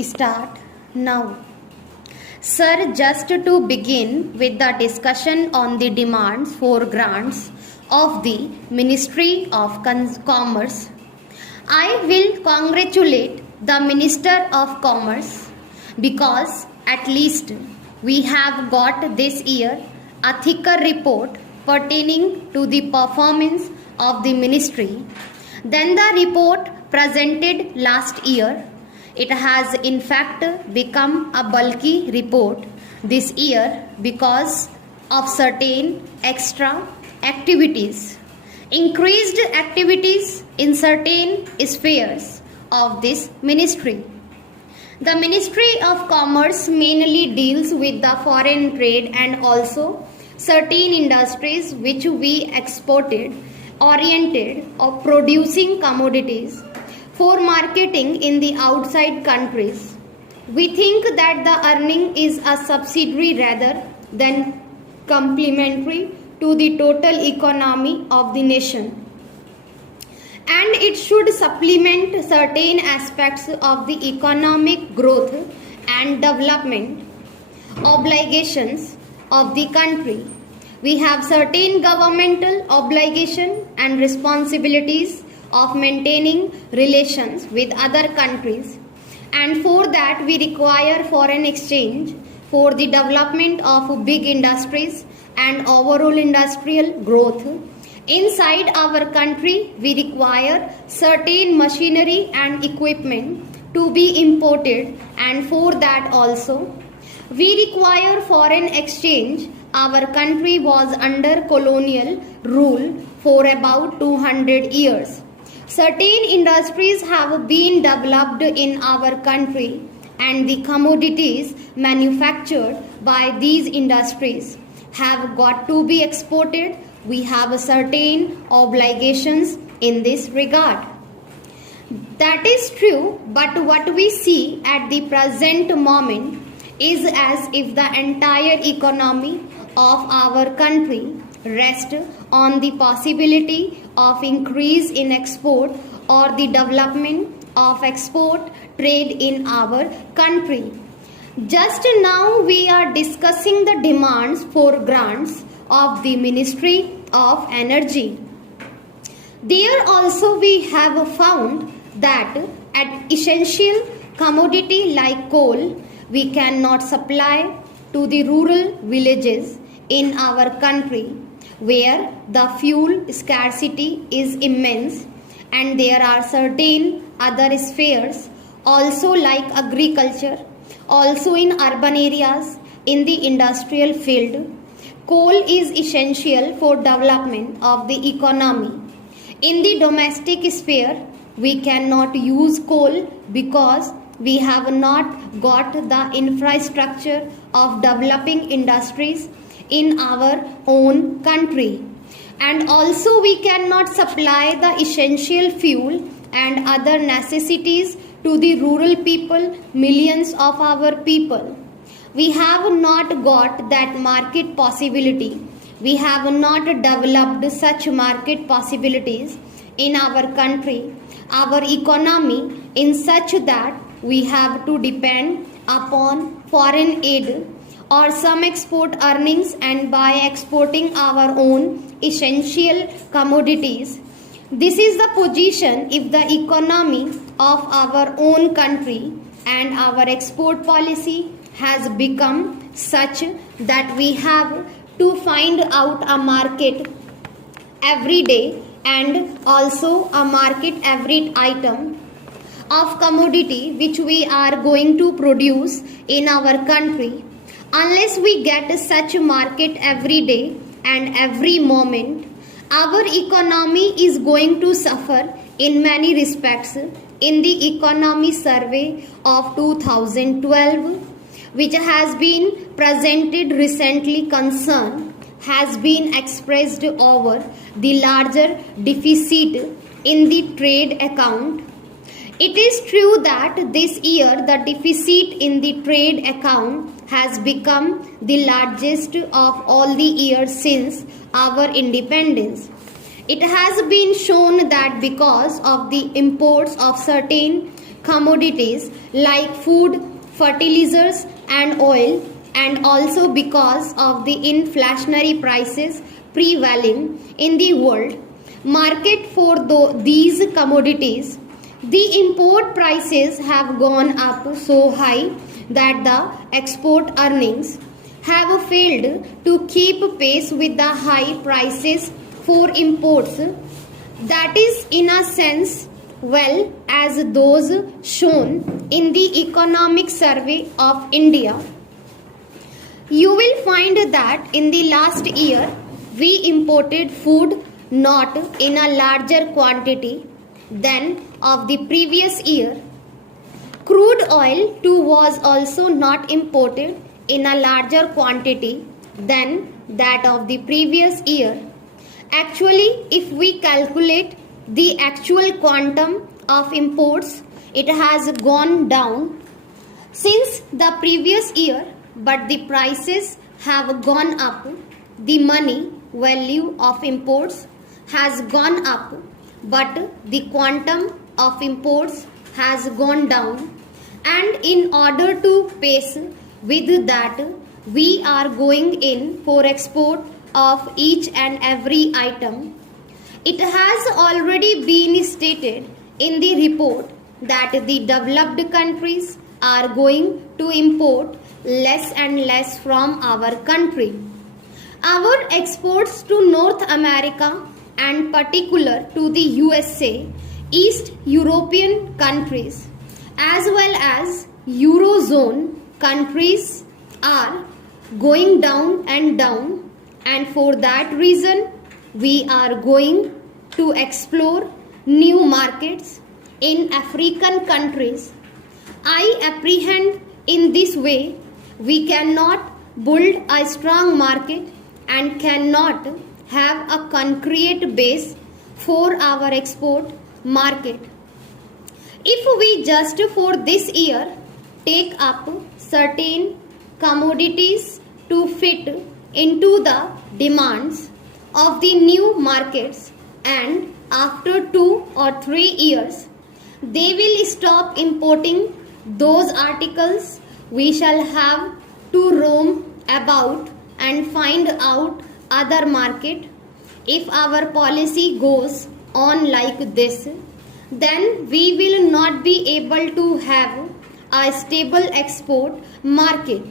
Start now. Sir, just to begin with the discussion on the demands for grants of the Ministry of Commerce, I will congratulate the Minister of Commerce because at least we have got this year a thicker report pertaining to the performance of the ministry than the report presented last year. It has in fact become a bulky report this year because of certain extra activities, increased activities in certain spheres of this ministry. The Ministry of Commerce mainly deals with the foreign trade and also certain industries which we exported, oriented of producing commodities for marketing in the outside countries. We think that the earning is a subsidiary rather than complementary to the total economy of the nation, and it should supplement certain aspects of the economic growth and development obligations of the country. We have certain governmental obligation and responsibilities of maintaining relations with other countries, and for that we require foreign exchange for the development of big industries and overall industrial growth. Inside our country we require certain machinery and equipment to be imported, and for that also we require foreign exchange. Our country was under colonial rule for about 200 years. Certain industries have been developed in our country, and the commodities manufactured by these industries have got to be exported. We have certain obligations in this regard. That is true, but what we see at the present moment is as if the entire economy of our country rests on the possibility of increase in export or the development of export trade in our country. Just now we are discussing the demands for grants of the Ministry of Energy. There also we have found that an essential commodity like coal we cannot supply to the rural villages in our country where the fuel scarcity is immense, and there are certain other spheres also like agriculture, also in urban areas, in the industrial field. Coal is essential for development of the economy. In the domestic sphere, we cannot use coal because we have not got the infrastructure of developing industries in our own country, and also we cannot supply the essential fuel and other necessities to the rural people, millions of our people. We have not got that market possibility. We have not developed such market possibilities in our country, our economy, in such that we have to depend upon foreign aid or some export earnings, and by exporting our own essential commodities. This is the position if the economy of our own country and our export policy has become such that we have to find out a market every day and also a market every item of commodity which we are going to produce in our country. Unless we get such market every day and every moment, our economy is going to suffer in many respects. In the economy survey of 2012, which has been presented recently, concern has been expressed over the larger deficit in the trade account. It is true that this year the deficit in the trade account has become the largest of all the years since our independence. It has been shown that because of the imports of certain commodities like food, fertilizers and oil, and also because of the inflationary prices prevailing in the world market for these commodities, the import prices have gone up so high that the export earnings have failed to keep pace with the high prices for imports, that is in a sense well as those shown in the economic survey of India. You will find that in the last year we imported food not in a larger quantity than of the previous year. Crude oil too was also not imported in a larger quantity than that of the previous year. Actually, if we calculate the actual quantum of imports, it has gone down since the previous year, but the prices have gone up. The money value of imports has gone up, but the quantum of imports has gone down, and in order to pace with that, we are going in for export of each and every item. It has already been stated in the report that the developed countries are going to import less and less from our country. Our exports to North America and particular to the USA, East European countries as well as Eurozone countries are going down and down, and for that reason we are going to explore new markets in African countries. I apprehend in this way we cannot build a strong market and cannot have a concrete base for our export market. If we just for this year take up certain commodities to fit into the demands of the new markets, and after 2 or 3 years they will stop importing those articles, we shall have to roam about and find out other market. If our policy goes on like this, then we will not be able to have a stable export market.